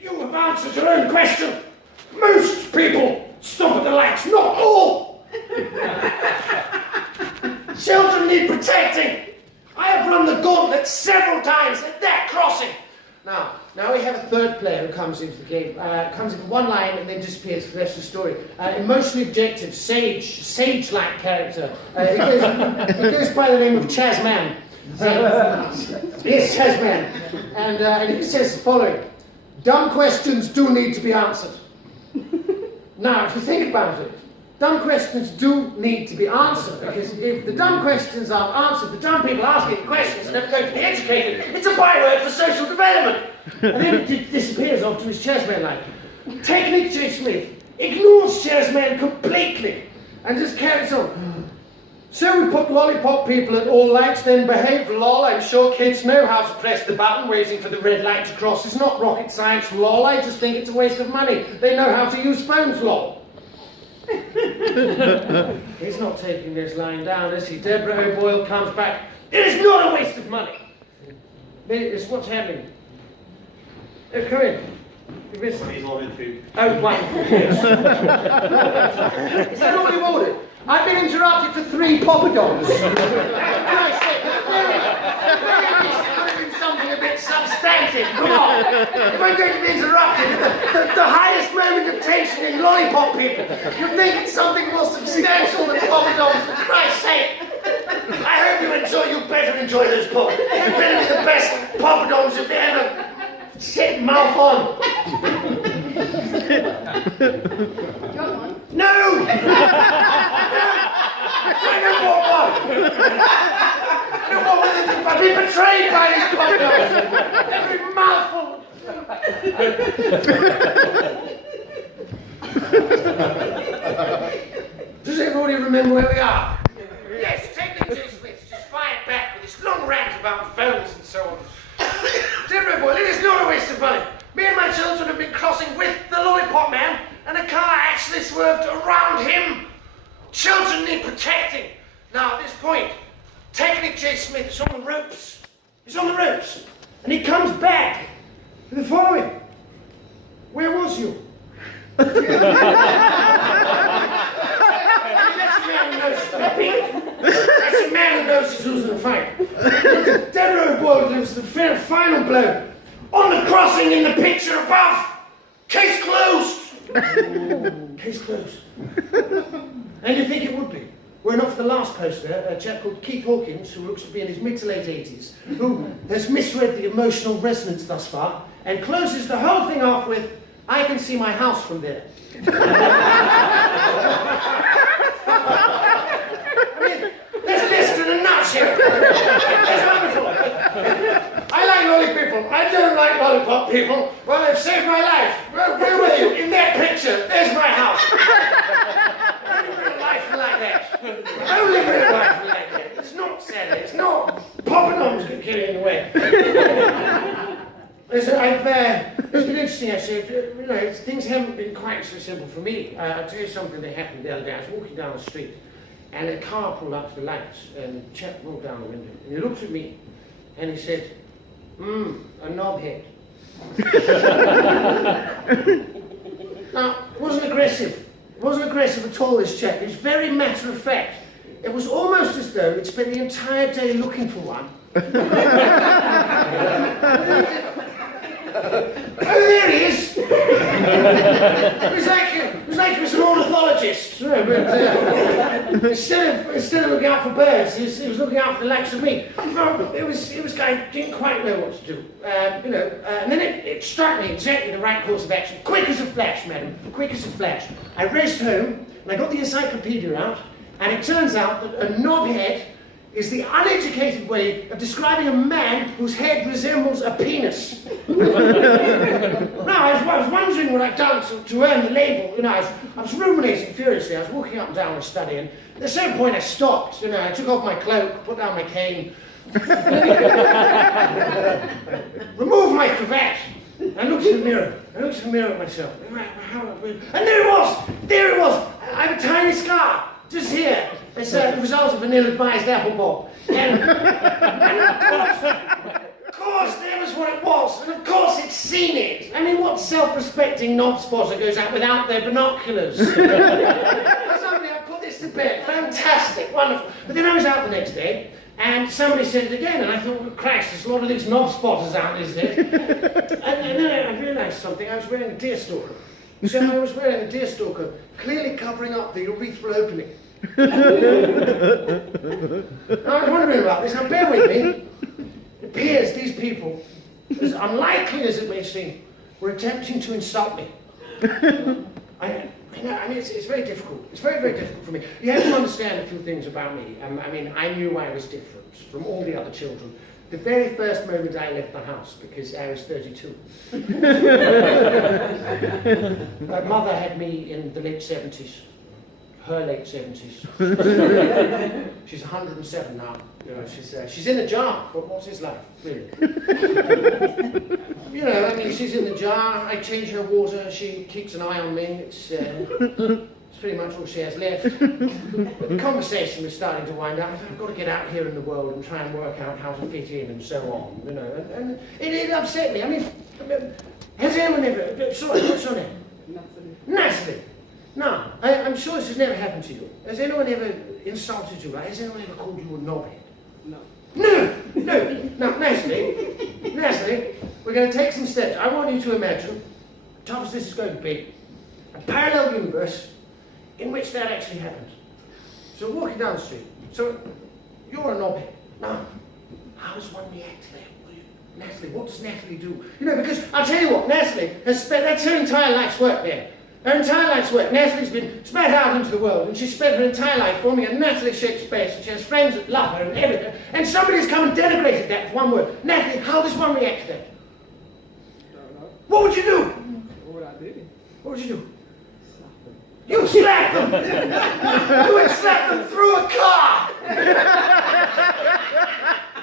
You have answered your own question. Most people stop at the lights, not all. Children need protecting. I have run the gauntlet several times at that crossing. Now we have a third player who comes into the game, comes in for one line and then disappears for the rest of the story. Emotionally objective, sage-like character. He goes by the name of Chazman. Yes, Chazman. And he says the following: dumb questions do need to be answered. Now, if you think about it, dumb questions do need to be answered, because if the dumb questions aren't answered, the dumb people asking the questions are never going to be educated. It's a byword for social development. And then it disappears off to his Chessman life. Technique J. Smith ignores Chessman completely and just carries on. So we put lollipop people at all lights, then behave, lol. I'm sure kids know how to press the button, waiting for the red light to cross. It's not rocket science, lol. I just think it's a waste of money. They know how to use phones, lol. He's not taking this lying down, is he? Deborah O'Boyle comes back. It is not a waste of money. It's what's happening. Come in. You missed it. Oh, wonderful. Yes. Is that all you ordered? I've been interrupted for 3 poppadoms. Christ's sake, something a bit substantive. Come on. If I'm going to be interrupted at the highest moment of tension in lollipop people, you'd think it's something more substantial than poppadoms, for Christ's sake. I hope you better enjoy those pop. You better be the best poppadoms you've ever shit mouth on. Do you want one? No! I don't want one! I don't want one. I've been betrayed by these poppadoms. Every mouthful. Does everybody remember where we are? Yes, technically J. Smith just fired back with this long rant about phones and so on. Deborah Boyle, it is not a waste of money. Me and my children have been crossing with the lollipop man, and a car actually swerved around him. Children need protecting. Now, at this point, Technic J. Smith is on the ropes. He's on the ropes. And he comes back with the following. Where was you? That's a man who knows That's a man who knows he's losing a fight. Deborah O'Boyle delivers the final blow. On the crossing in the picture above. Case closed. Case closed. And you think it would be. Were enough for the last poster, a chap called Keith Hawkins, who looks to be in his mid to late 80s, who has misread the emotional resonance thus far, and closes the whole thing off with, I can see my house from there. I mean, there's this in a nutshell. It's wonderful. I like lolly people. I don't like lollipop people. Well, they've saved my life. Well, where were you? In that picture. There's my house. Only real life like that. Only real life like that. It's not sad. It's not. Poppadoms can kill you in the way. It's been interesting actually. Things haven't been quite so simple for me. I'll tell you something that happened the other day. I was walking down the street, and a car pulled up to the lights, and the chap rolled down the window, and he looked at me, and he said, a knobhead. Now, it wasn't aggressive. It wasn't aggressive at all, this chap. It was very matter of fact. It was almost as though he'd spent the entire day looking for one. Oh, there he is! It was like he was an ornithologist. Instead of looking out for birds, he was looking out for the likes of me. I didn't quite know what to do. And then it struck me exactly the right course of action. Quick as a flash, madam. Quick as a flash. I raced home, and I got the encyclopedia out, and it turns out that a knobhead is the uneducated way of describing a man whose head resembles a penis. Now, I was wondering what I'd done to earn the label. I was ruminating furiously. I was walking up and down my study, and at a certain point I stopped. I took off my cloak, put down my cane, removed my cravat, and looked in the mirror. I looked in the mirror at myself. And there it was! I have a tiny scar, just here. It's the result of an ill-advised apple bob. And of course, that was what it was. And of course it's seen it. I mean, what self-respecting knob spotter goes out without their binoculars? Suddenly I put this to bed. Fantastic, wonderful. But then I was out the next day, and somebody said it again, and I thought, well, Christ, there's a lot of these knob spotters out, is there? and then I realised something. I was wearing a deerstalker. So I was wearing a deerstalker, clearly covering up the urethral opening. Now, I was wondering about this. Now, bear with me. It appears these people, as unlikely as it may seem, were attempting to insult me. I mean, it's very difficult. It's very, very difficult for me. You have to understand a few things about me. I mean, I knew I was different from all the other children. The very first moment I left the house, because I was 32. My mother had me in the late 70s. Her late 70s. She's 107 now. You know, she's in the jar. What's his life, really? You know, I mean, she's in the jar. I change her water. She keeps an eye on me. It's pretty much all she has left. But the conversation was starting to wind up. I've got to get out here in the world and try and work out how to fit in and so on. You know, and it upset me. I mean, has anyone ever? Sorry, what's your name? Natalie. No, I'm sure this has never happened to you. Has anyone ever insulted you? Has anyone ever called you a knobhead? No. Now, Natalie, we're going to take some steps. I want you to imagine, tough as this is going to be, a parallel universe in which that actually happens. So walking down the street, so you're a knobhead. Now, how does one react to that? Natalie, what does Natalie do? You know, because I'll tell you what, Natalie has spent, that's her entire life's work there. Her entire life's work. Natalie's been spat out into the world, and she's spent her entire life forming a Natalie-shaped space, and she has friends that love her and everything. And somebody's come and denigrated that with one word. Natalie, how does one react to that? I don't know. What would you do? What would I do? What would you do? Slap them. You would slap them! You would slap them through a car!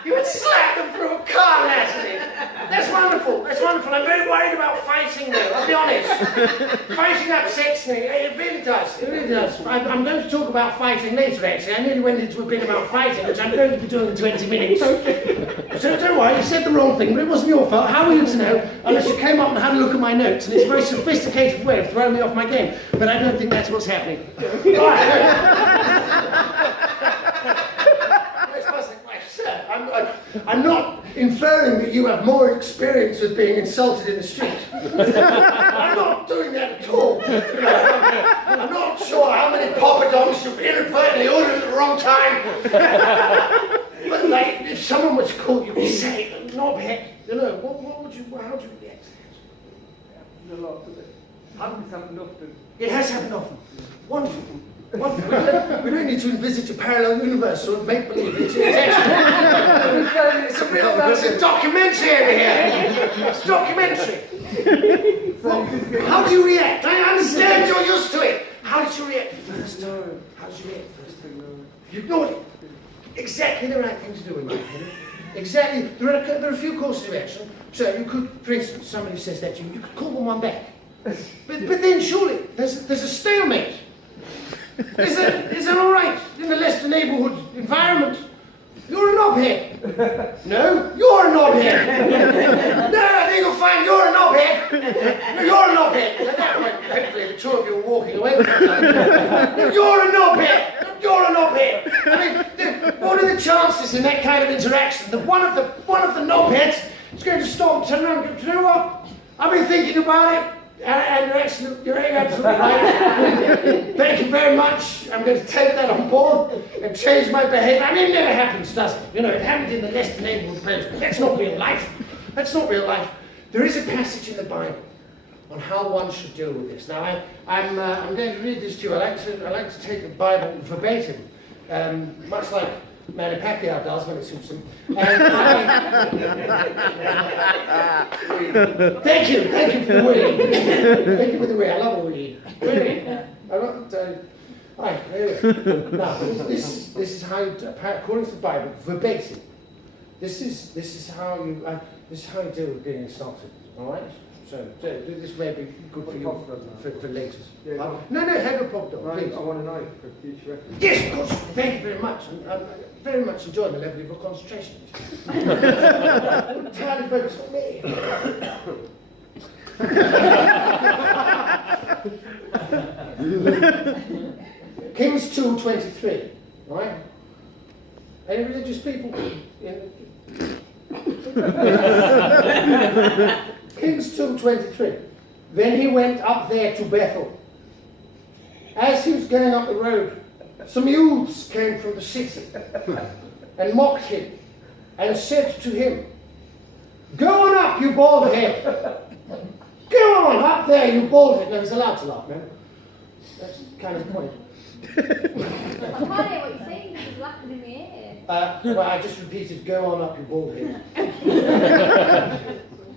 You would slap them through a car, Natalie! That's wonderful, that's wonderful. I'm very worried about fighting though, I'll be honest. Fighting upsets me, it really does, it really does. I'm going to talk about fighting later actually. I nearly went into a bit about fighting, which I'm going to be doing in 20 minutes. So don't worry, you said the wrong thing, but it wasn't your fault. How are you to know unless you came up and had a look at my notes? And it's a very sophisticated way of throwing me off my game. But I don't think that's what's happening. All right, sir, I'm not inferring that you have more experience with being insulted in the street. I'm not doing that at all. You know, I'm not sure how many poppadoms you've inadvertently ordered at the wrong time. But like, if someone was called, you would say, knobhead. You know, what would you? How would you react to that? There's a lot of it. Hasn't happened often. It has happened often. Wonderful. Wonderful. We don't need to envisage a parallel universe or make believe. It's a real, it's a documentary over here. It's a documentary. Well, how do you react? I understand you're used to it. How did you react first? How did you react first? You ignored it. Exactly the right thing to do in my opinion. Exactly. There are a few courses of action. So you could, for instance, somebody says that to you, you could call them one back. But then surely there's a stalemate. Is that all right in the Leicester neighbourhood environment? You're a knobhead. No, you're a knobhead. No, I think you'll find you're a knobhead. No, you're a knobhead. At that point, hopefully the two of you are walking away from each other. No, you're a knobhead. You're a knobhead. I mean, what are the chances in that kind of interaction that one of the knobheads is going to stop and turn around and go, do you know what? I've been thinking about it. And you're absolutely right. Thank you very much. I'm going to take that on board and change my behaviour. I mean, it never happens, does it? You know, it happened in the Leicester neighbourhood post, but that's not real life. That's not real life. There is a passage in the Bible on how one should deal with this. Now, I'm going to read this to you. I like to take the Bible verbatim, much like Manny Pacquiao does when it suits him. Thank you for the weed. Thank you for the weed. I love a weed. Really? Right, now, this is how, according to the Bible, verbatim. This is how you deal with being insulted. All right. So this may be good for you for later. Yeah, no, have a pop, Right, please. I want to know for future reference. Yes, of course. Thank you very much. I very much enjoyed the level of your concentration. Entirely focused on me. Kings 2:23, right? Any religious people? Kings 2:23. Then he went up there to Bethel. As he was going up the road, some youths came from the city and mocked him and said to him, "Go on up, you bald head. Go on up there, you bald head." No, he's allowed to laugh, man. That's kind of the point. I can't hear what you're saying because he's laughing in the air. Well, I just repeated, "Go on up, you bald head."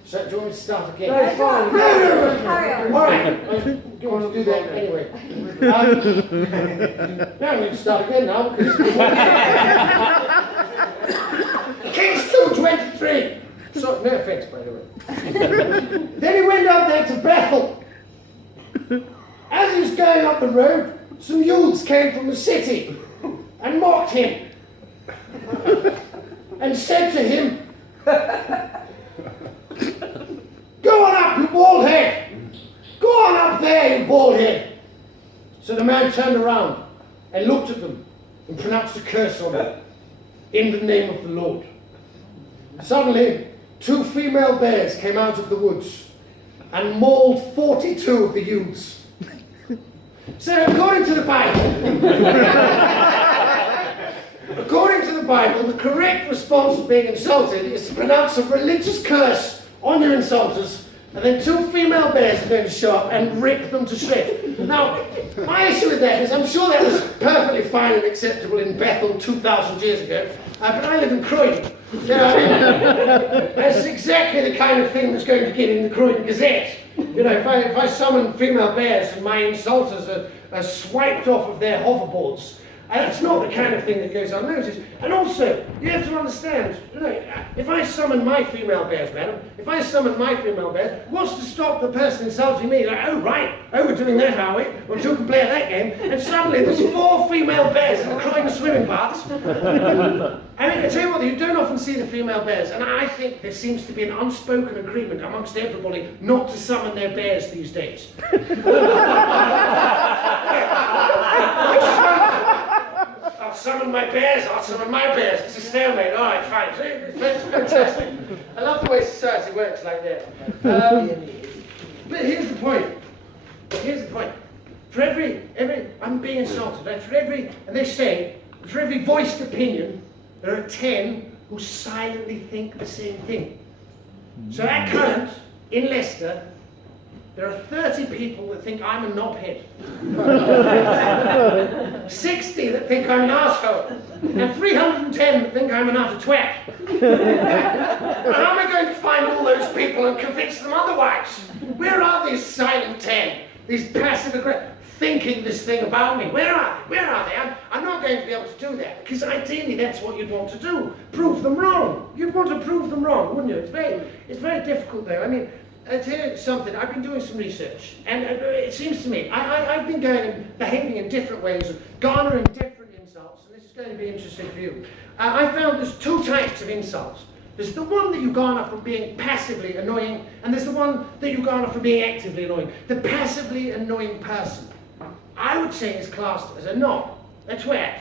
So, do you want me to start again? No, it's fine. Carry on. All right, you want to do that anyway. Now I'm going to start again now because Kings 2:23. So, no offense, by the way. Then he went up there to Bethel. As he was going up the road, some youths came from the city and mocked him and said to him, "Go on up, you bald head! Go on up there, you bald head!" So the man turned around and looked at them and pronounced a curse on them in the name of the Lord. Suddenly, 2 female bears came out of the woods and mauled 42 of the youths. So according to the Bible, the correct response to being insulted is to pronounce a religious curse on your insulters, and then 2 female bears are going to show up and rip them to shreds. Now, my issue with that is I'm sure that was perfectly fine and acceptable in Bethel 2,000 years ago, but I live in Croydon. You know, I mean, that's exactly the kind of thing that's going to get in the Croydon Gazette. You know, if I summon female bears and my insulters are swiped off of their hoverboards, and that's not the kind of thing that goes unnoticed. And also, you have to understand, you know, if I summon my female bears, madam, if I summon my female bears, what's to stop the person insulting me? Like, "Oh, right, we're doing that, are we? Well, 2 can play at that game." And suddenly there's 4 female bears in the Croydon swimming baths. I mean, I tell you what, you don't often see the female bears, and I think there seems to be an unspoken agreement amongst everybody not to summon their bears these days. I'll summon my bears, I'll summon my bears. It's a stalemate. All right, fine. That's fantastic. I love the way society works like that. But here's the point. Here's the point. For every I'm being insulted, right? And they say, for every voiced opinion, there are 10 who silently think the same thing. So at current, in Leicester, there are 30 people that think I'm a knobhead. 60 that think I'm an arsehole. And 310 that think I'm an utter twat. And how am I going to find all those people and convince them otherwise? Where are these silent 10? These passive aggressive thinking this thing about me? Where are they? Where are they? I'm not going to be able to do that, because ideally that's what you'd want to do. Prove them wrong. You'd want to prove them wrong, wouldn't you? It's very difficult though. I mean, I'll tell you something, I've been doing some research, and it seems to me, I've been going and behaving in different ways, garnering different insults, and this is going to be interesting for you. I found there's 2 types of insults. There's the one that you garner from being passively annoying, and there's the one that you garner from being actively annoying. The passively annoying person, I would say, is classed as a knob, a twat,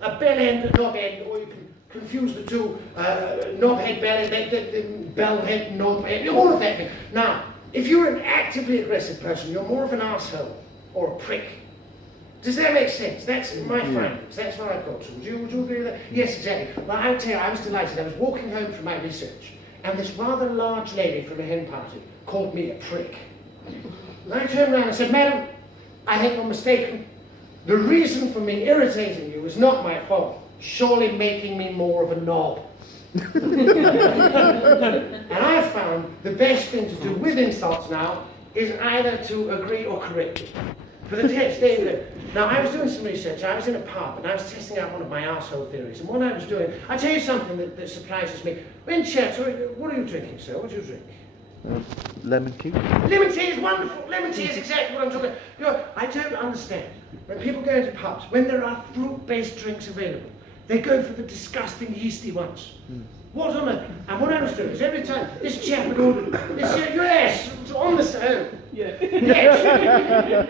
a bell end, a knob end, or you can confuse the two, knob head, bell head, knob head, all of that thing. Now, if you're an actively aggressive person, you're more of an arsehole or a prick. Does that make sense? That's my findings. That's what I've got to. Would you agree with that? Yes, exactly. Well, I'll tell you, I was delighted. I was walking home from my research, and this rather large lady from a hen party called me a prick. And I turned around and said, "Madam, I think you're mistaken. The reason for me irritating you is not my fault. Surely making me more of a knob." And I found the best thing to do with insults now is either to agree or correct it. For the test, there you go. Now, I was doing some research. I was in a pub and I was testing out one of my arsehole theories. And what I was doing, I'll tell you something that surprises me. In chat, sorry, what are you drinking, sir? What do you drink? Lemon tea? Lemon tea is wonderful. Lemon tea is exactly what I'm talking about. You know, I don't understand. When people go into pubs, when there are fruit-based drinks available, they go for the disgusting yeasty ones. What on earth? And what I was doing is every time this chap had ordered, yes, it's on the side. Yeah. Yes.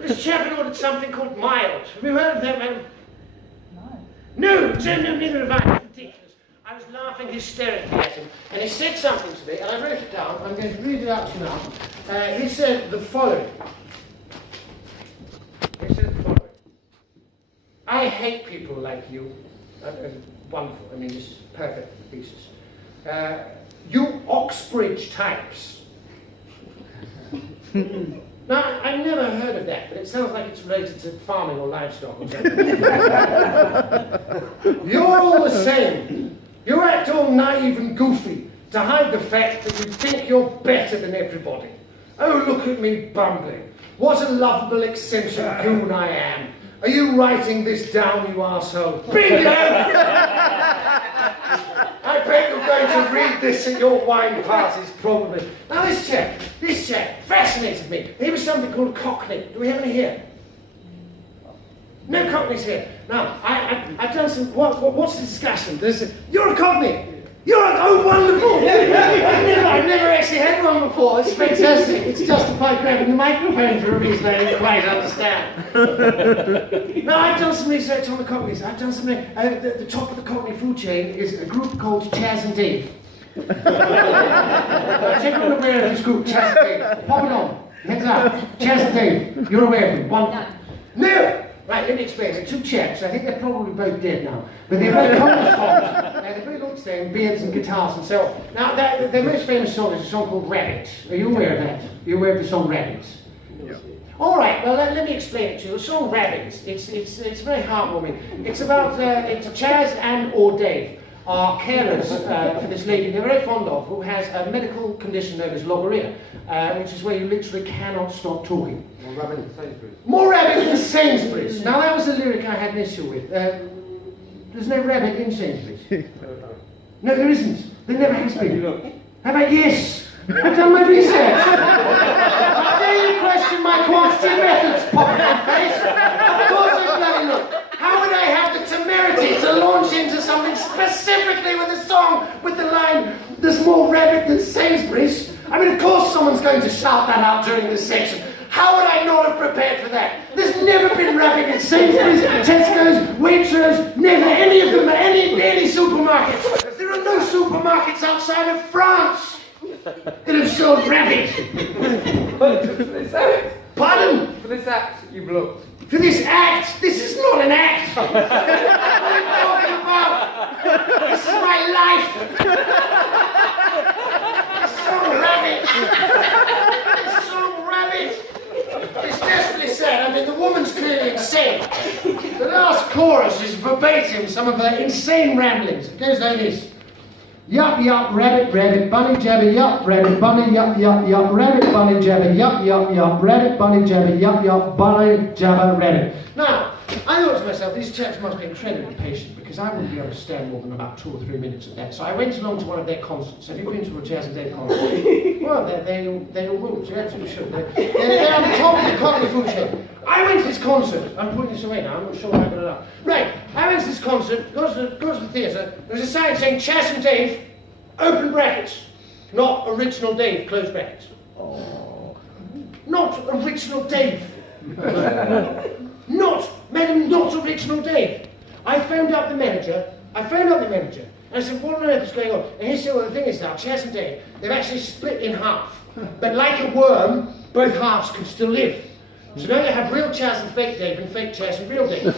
This chap had ordered something called Milo. Have you heard of that, man? No, neither have I. It's ridiculous. I was laughing hysterically at him, and he said something to me, and I wrote it down. I'm going to read it out to you now. He said the following. He said the following. I hate people like you. Wonderful. I mean, this is perfect thesis. You Oxbridge types. Now, I've never heard of that, but it sounds like it's related to farming or livestock or something. You're all the same. You act all naive and goofy to hide the fact that you think you're better than everybody. Oh, look at me bumbling. What a lovable, eccentric goon I am. Are you writing this down, you arsehole? Bingo! I bet you're going to read this at your wine parties, probably. Now this chap fascinated me. He was something called a Cockney. Do we have any here? No Cockneys here. Now, I've done some, what's the discussion? You're a Cockney! Oh, wonderful! I've never actually had one before. It's fantastic. It's justified grabbing the microphone for a reason I didn't quite understand. No, I've done some research on the Cockneys. I've done something. The top of the Cockney food chain is a group called Chaz and Dave. Is everyone aware of this group, Chaz and Dave? Pop it on. Heads up. Chaz and Dave. You're aware of them. Wonderful. No! Right, let me explain. They're two chaps. I think they're probably both dead now. But they're very common songs. They both look the same, beards and guitars and so on. Now, their most famous song is a song called Rabbit. Are you aware of that? Are you aware of the song Rabbit? Yeah. All right, well, let me explain it to you. The song Rabbit, it's very heartwarming. It's about, it's Chaz and or Dave are carers for this lady they're very fond of, who has a medical condition known as logorrhea, which is where you literally cannot stop talking. More rabbit than Sainsbury's. More rabbit than Sainsbury's. Now that was a lyric I had an issue with. There's no rabbit in Sainsbury's. No, there isn't. There never has been. How about yes? I've done my research. How dare you question my quantity methods, pop in my face? Of course I bloody look. How would I have the temerity to launch into something specifically with a song with the line, there's more rabbit than Sainsbury's? I mean, of course someone's going to shout that out during this section. How would I not have prepared for that? There's never been rabbit in Sainsbury's, Tesco's, Waitrose, never any of them at any supermarkets. There are no supermarkets outside of France that have sold rabbit. For this act. Pardon? For this act, you've looked. For this act? This is not an act. What are you talking about? This is my life. So rabbit. It's so rabbit. It's desperately sad. I mean, the woman's clearly insane. The last chorus is verbatim some of her insane ramblings. It goes like this. Yup, yup, rabbit, rabbit, bunny, jabber, yup, rabbit, bunny, yup, yup, yup, rabbit, bunny, jabber, yup, yup, yup, rabbit, bunny, jabber, yup, yup, bunny, jabber, rabbit. Now, I thought to myself, these chaps must be incredibly patient because I wouldn't be able to stand more than about 2 or 3 minutes of that. So I went along to one of their concerts. Have you been to a Chaz and Dave concert? Well, they all will. You absolutely should. They're on the top of the Cockney food chain. I went to this concert. I'm putting this away now. I'm not sure why I got it up. Right. I went to this concert. Goes to the theatre. There was a sign saying Chaz and Dave, open brackets. Not original Dave, close brackets. Oh. Not original Dave. Not original Dave. I phoned up the manager, and I said, what on earth is going on? And he said, well, the thing is now, Chaz and Dave, they've actually split in half. But like a worm, both halves can still live. So now you have real Chaz and fake Dave, and fake Chaz and real Dave.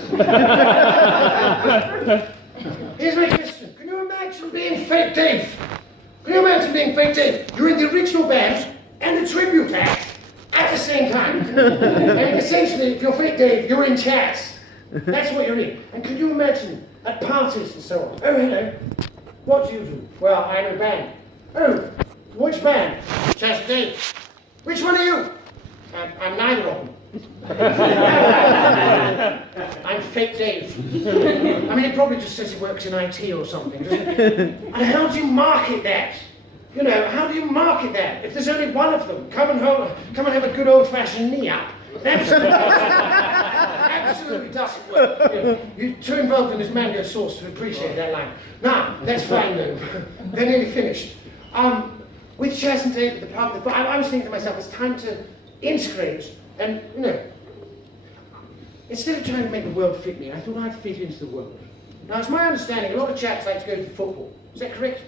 Here's my question. Can you imagine being fake Dave? Can you imagine being fake Dave? You're in the original band and the tribute act at the same time. I mean, essentially, if you're fake Dave, you're in Chaz. That's what you're in. And can you imagine at parties and so on? Oh, hello. What do you do? Well, I'm in a band. Oh, which band? Chaz and Dave. Which one are you? I'm neither of them. I'm fake Dave. I mean, it probably just says he works in IT or something, doesn't it? And how do you market that? You know, how do you market that? If there's only one of them, come and have a good old-fashioned knee-up. Absolutely doesn't work. You're too involved in this mango sauce to appreciate that line. Now, that's fine though. They're nearly finished. With Chas and David, I was thinking to myself, it's time to integrate and, you know, instead of trying to make the world fit me, I thought I'd fit into the world. Now, it's my understanding a lot of chaps like to go to football. Is that correct?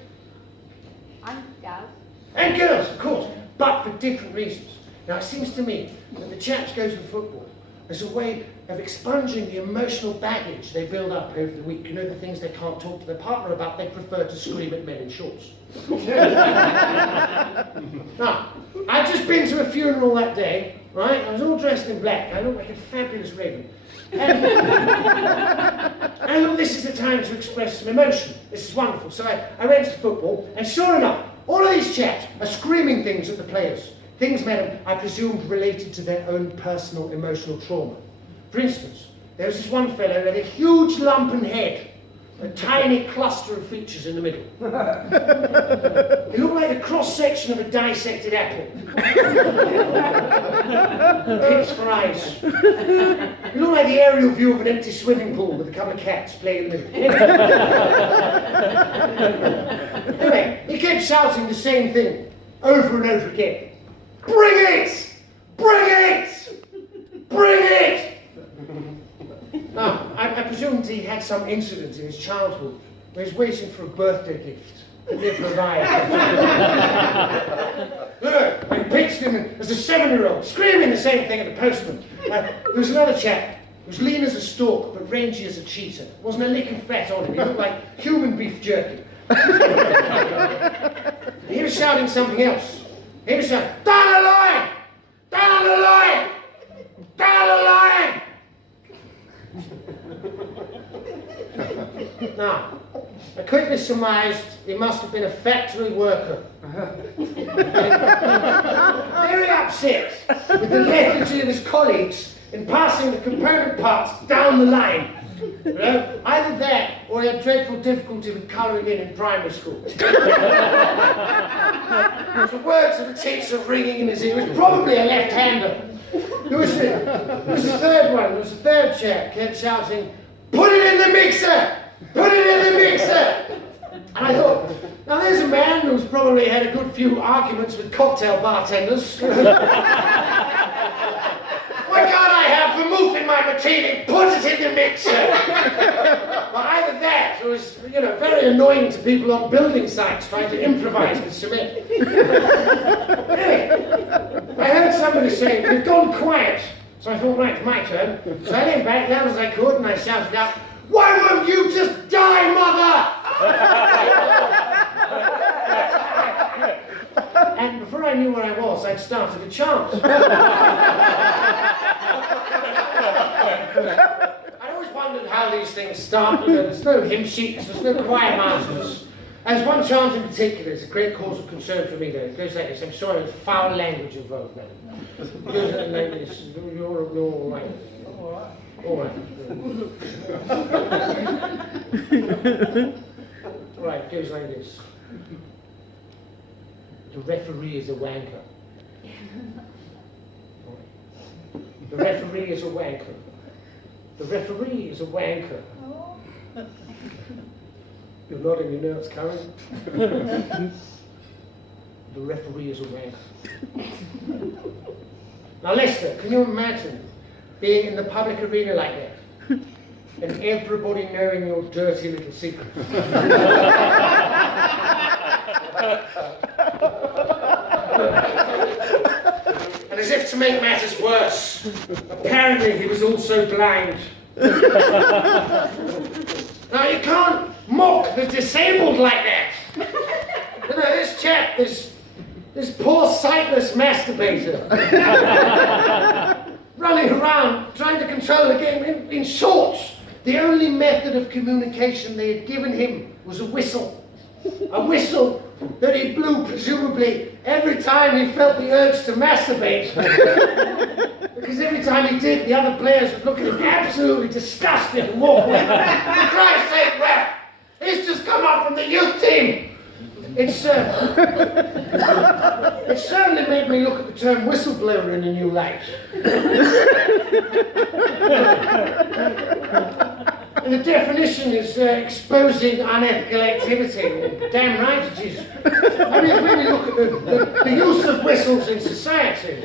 And girls. And girls, of course, but for different reasons. Now, it seems to me that the chaps go to football as a way of expunging the emotional baggage they build up over the week. You know, the things they can't talk to their partner about, they prefer to scream at men in shorts. Now, I'd just been to a funeral that day, right? I was all dressed in black. I looked like a fabulous raven. And I thought this is the time to express some emotion. This is wonderful. So I went to football, and sure enough, all of these chaps are screaming things at the players. Things, madam, I presumed related to their own personal emotional trauma. For instance, there was this one fellow who had a huge lump and head, a tiny cluster of features in the middle. It looked like a cross-section of a dissected apple. Pits for eyes. It looked like the aerial view of an empty swimming pool with a couple of cats playing in the middle. Anyway, he kept shouting the same thing over and over again. Bring it! Bring it! Bring it! Now, I presumed he had some incident in his childhood where he was waiting for a birthday gift that never arrived. Look, I pitched him as a 7-year-old, screaming the same thing at the postman. There was another chap who was lean as a stork but rangy as a cheetah. Wasn't a lick of fat on him. He looked like human beef jerky. He was shouting something else. He was shouting, down the line! Down the line! Down the line! Now, I quickly surmised he must have been a factory worker. Very upset with the lethargy of his colleagues in passing the component parts down the line. You know, either that or he had dreadful difficulty with colouring in primary school. The words of the teacher ringing in his ear. He was probably a left-hander. There was a third one. There was a third chap kept shouting, "Put it in the mixer! Put it in the mixer!" And I thought, now there's a man who's probably had a good few arguments with cocktail bartenders. Why can't I have vermouth in my martini? Put it in the mixer! Well, either that, or it was, you know, very annoying to people on building sites trying to improvise with cement. Anyway, I heard somebody saying, "We've gone quiet." So I thought, right, it's my turn. So I leaned back loud as I could and I shouted out, "Why won't you just die, mother?" And before I knew where I was, I'd started a chant. I always wondered how these things start. You know, there's no hymn sheets, there's no choir masters. There's one chant in particular, it's a great cause of concern for me though. It goes like this. I'm sorry, there's foul language involved now. It goes like this. You're all right. All right. Right, it goes like this. The referee is a wanker. The referee is a wanker. The referee is a wanker. You're nodding your notes, Karen. The referee is a wanker. Now, Lester, can you imagine being in the public arena like that? And everybody knowing your dirty little secrets? And as if to make matters worse, apparently he was also blind. Now you can't mock the disabled like that. You know, this chap, this poor sightless masturbator, running around trying to control the game in shorts. The only method of communication they had given him was a whistle. A whistle that he blew, presumably, every time he felt the urge to masturbate. Because every time he did, the other players would look at him absolutely disgusted and walk away. For Christ's sake, ref! He's just come up from the youth team! It certainly made me look at the term whistleblower in a new light. And the definition is exposing unethical activity. Damn right it is. I mean, when you look at the use of whistles in society,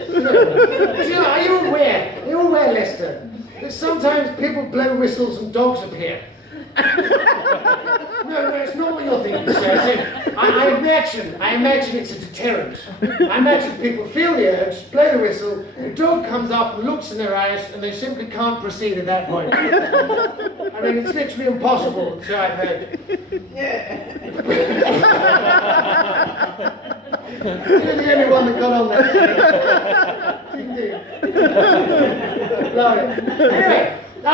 are you aware, Lester, that sometimes people blow whistles and dogs appear? No, it's not what you're thinking, sir. I imagine it's a deterrent. I imagine people feel the urge, blow the whistle, the dog comes up and looks in their eyes, and they simply can't proceed at that point. I mean, it's literally impossible, so I've heard. You're the only one that got on that. Indeed. Love it. Anyway, I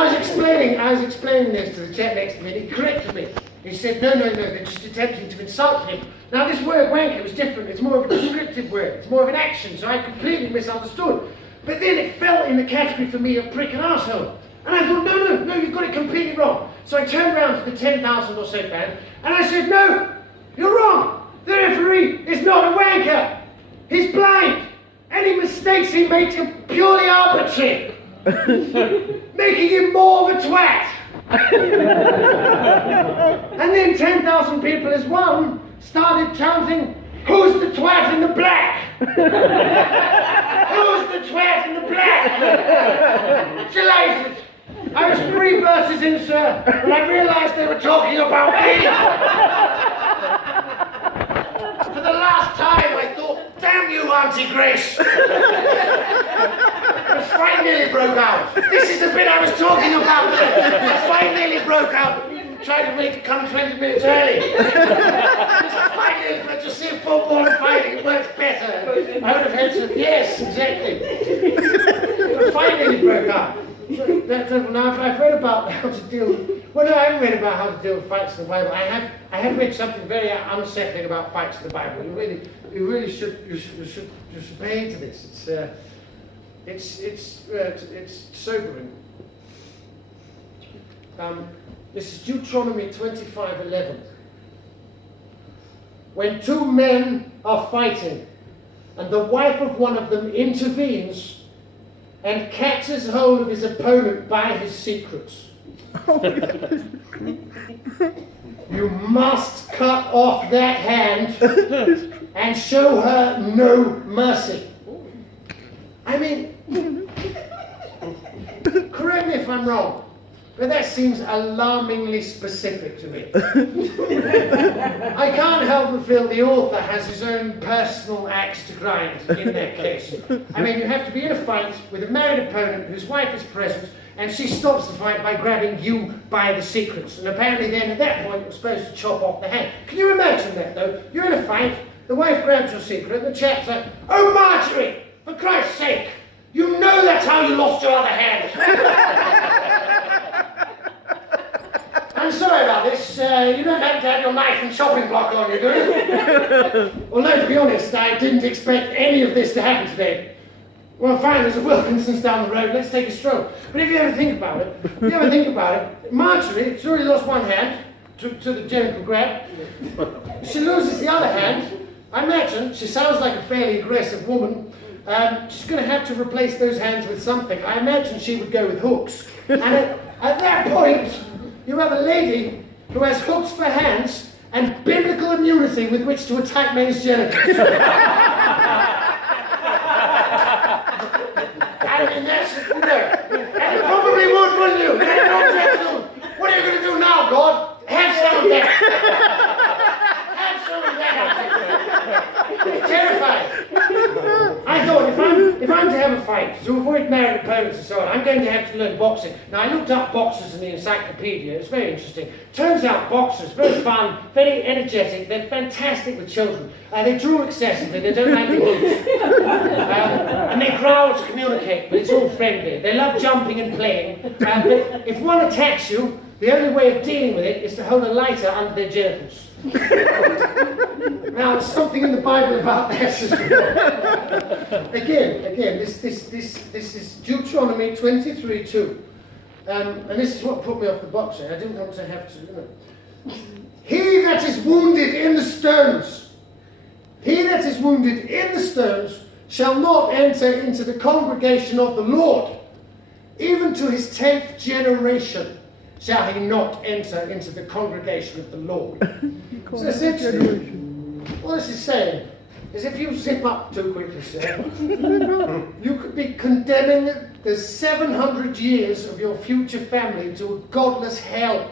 was explaining this to the chap next to me, and he corrected me. He said, no, they're just attempting to insult him. Now, this word wanker was different. It's more of a descriptive word. It's more of an action, so I completely misunderstood. But then it fell in the category for me of prick and arsehole. And I thought, no, you've got it completely wrong. So I turned around to the 10,000 or so fans, and I said, no, you're wrong. The referee is not a wanker. He's blind. Any mistakes he makes are purely arbitrary. Making him more of a twat. And then 10,000 people as one started chanting, who's the twat in the black? Who's the twat in the black? Delighted. I was 3 verses in, sir, and I realised they were talking about me. For the last time, I thought, damn you, Auntie Grace. The fight nearly broke out. This is the bit I was talking about. The fight nearly broke out. Tried to make it come 20 minutes early. It's a fight nearly, but to see football and fighting, it works better. I would have had to, yes, exactly. The fight nearly broke out. Now, I've read about how to deal with, well, no, I haven't read about how to deal with fights in the Bible. I have read something very unsettling about fights in the Bible. You really should pay into this. It's sobering. This is Deuteronomy 25:11. When 2 men are fighting, and the wife of one of them intervenes and catches hold of his opponent by his secrets, you must cut off that hand and show her no mercy. I mean, correct me if I'm wrong, but that seems alarmingly specific to me. I can't help but feel the author has his own personal axe to grind in that case. I mean, you have to be in a fight with a married opponent whose wife is present, and she stops the fight by grabbing you by the secrets. And apparently then at that point you're supposed to chop off the hand. Can you imagine that though? You're in a fight, the wife grabs your secret, and the chap's like, oh Marjorie, for Christ's sake, you know that's how you lost your other hand. I'm sorry about this. You don't have to have your knife and chopping block on you, do you? Well, no, to be honest, I didn't expect any of this to happen today. Well, fine, there's a Wilkinson's down the road, let's take a stroll. But if you ever think about it, Marjorie, she's already lost one hand to the genital grab. She loses the other hand. I imagine she sounds like a fairly aggressive woman. She's going to have to replace those hands with something. I imagine she would go with hooks. And at that point, you have a lady who has hooks for hands and biblical immunity with which to attack men's genitals. I mean, that's, and you probably would, wouldn't you? What are you going to do now, God? Have some of that. Have some of that. It's terrifying. I thought, if I'm to have a fight, to avoid married opponents and so on, I'm going to have to learn boxing. Now, I looked up boxers in the encyclopedia. It's very interesting. Turns out boxers, very fun, very energetic. They're fantastic with children. They drool excessively. They don't like the heat. And they growl to communicate, but it's all friendly. They love jumping and playing. But if one attacks you, the only way of dealing with it is to hold a lighter under their genitals. Now, there's something in the Bible about that as well. Again, this is Deuteronomy 23:2. And this is what put me off the boxing. I didn't want to have to, He that is wounded in the stones He that is wounded in the stones shall not enter into the congregation of the Lord. Even to his 10th generation shall he not enter into the congregation of the Lord. So essentially, what this is saying is if you zip up too quickly, sir, you could be condemning the 700 years of your future family to a godless hell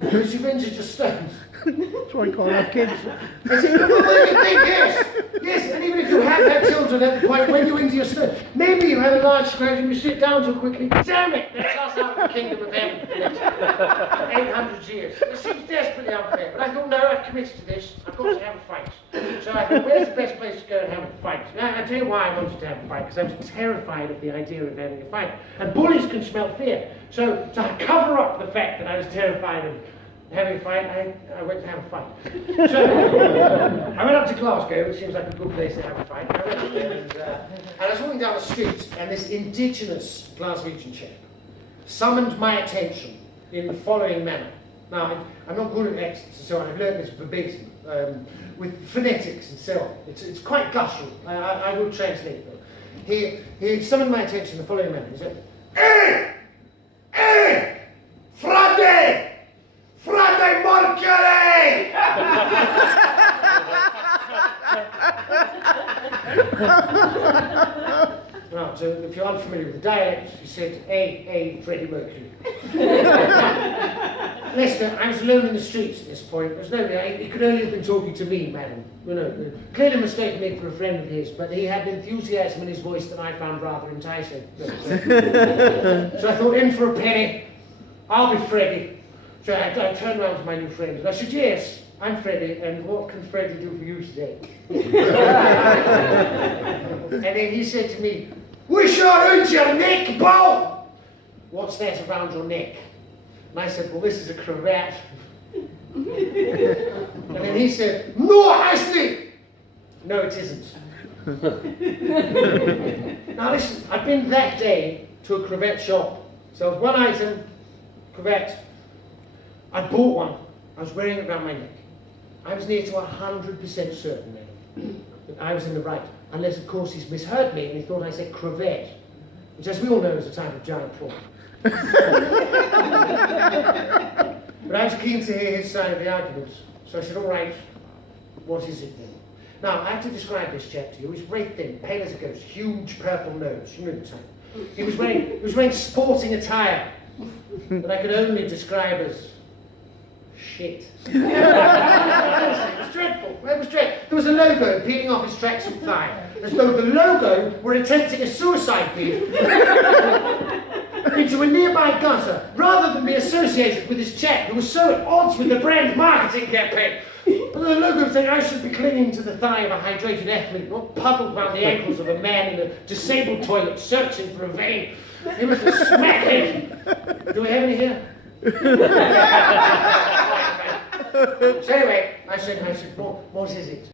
because you've entered your stones. That's why I can't have kids. I said, well, you think, yes, yes, and even if you have had children at the point when you're into your stones, maybe you had a large scratch and you sit down too quickly. Damn it, that's us out of the kingdom of heaven for the next 800 years. It seems desperately unfair, but I thought, no, I've committed to this. I've got to have a fight. So I thought, where's the best place to go and have a fight? Now, I'll tell you why I wanted to have a fight, because I was terrified of the idea of having a fight. And bullies can smell fear. So to cover up the fact that I was terrified of having a fight, I went to have a fight. So I went up to Glasgow, which seems like a good place to have a fight. I went up there and I was walking down the street, and this indigenous Glaswegian chap summoned my attention in the following manner. Now, I'm not good at accents and so on. I've learned this verbatim, with phonetics and so on. It's quite guttural. I will translate though. He summoned my attention in the following manner. He said, "Hey! Hey! Frate! Frate Mercury!" Right, so if you're unfamiliar with the dialect, he said, "Hey, Freddie Mercury." Lester, I was alone in the streets at this point. There was nobody. He could only have been talking to me, madam. You know, clearly mistaken me for a friend of his, but he had an enthusiasm in his voice that I found rather enticing. So I thought, in for a penny, I'll be Freddie. So I turned around to my new friend and I said, "Yes, I'm Freddie, and what can Freddie do for you today?" And then he said to me, "Wish around your neck, Bo!" "What's that around your neck?" And I said, "Well, this is a cravat." And then he said, "No, Ashley!" "No, it isn't." Now listen, I've been that day to a cravat shop. So it was one item, cravat. I bought one. I was wearing it around my neck. I was near to 100% certain, madam, that I was in the right. Unless, of course, he's misheard me and he thought I said cravat, which, as we all know, is a type of giant prawn. But I was keen to hear his side of the arguments. So I said, "All right, what is it then?" Now, I have to describe this chap to you. He's very thin, pale as a ghost, huge purple nose. You know the type. He was wearing sporting attire that I could only describe as shit. It was dreadful. It was dreadful. There was a logo peeling off his tracksuit thigh, as though the logo were attempting a suicide bid into a nearby gutter, rather than be associated with this chap who was so at odds with the brand marketing campaign. But the logo saying I should be clinging to the thigh of a hydrated athlete, not puddled around the ankles of a man in a disabled toilet searching for a vein. He was a smackhead. Do we have any here? So anyway, I said, what is it?